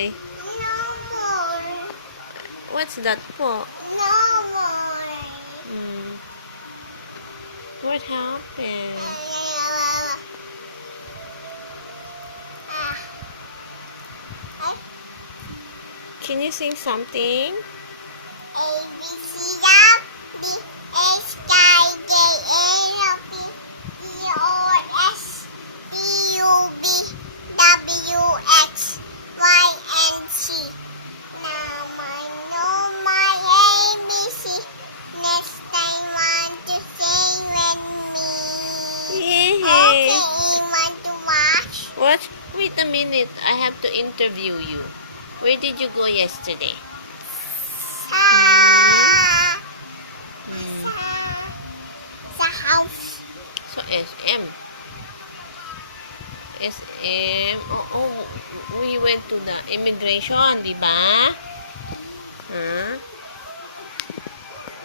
Why? No more. What's that po? No more. What happened? Can you sing something? A B C D B H I J K L M N O P Q R S T U V W X Y and Z. Now I know my ABC. Next time want to sing with me. Yay! Okay, want to watch? What? Wait a minute. I have to interview you. Where did you go yesterday? Sa house. So, SM. SM. Oh, we went to the immigration, di ba? Huh?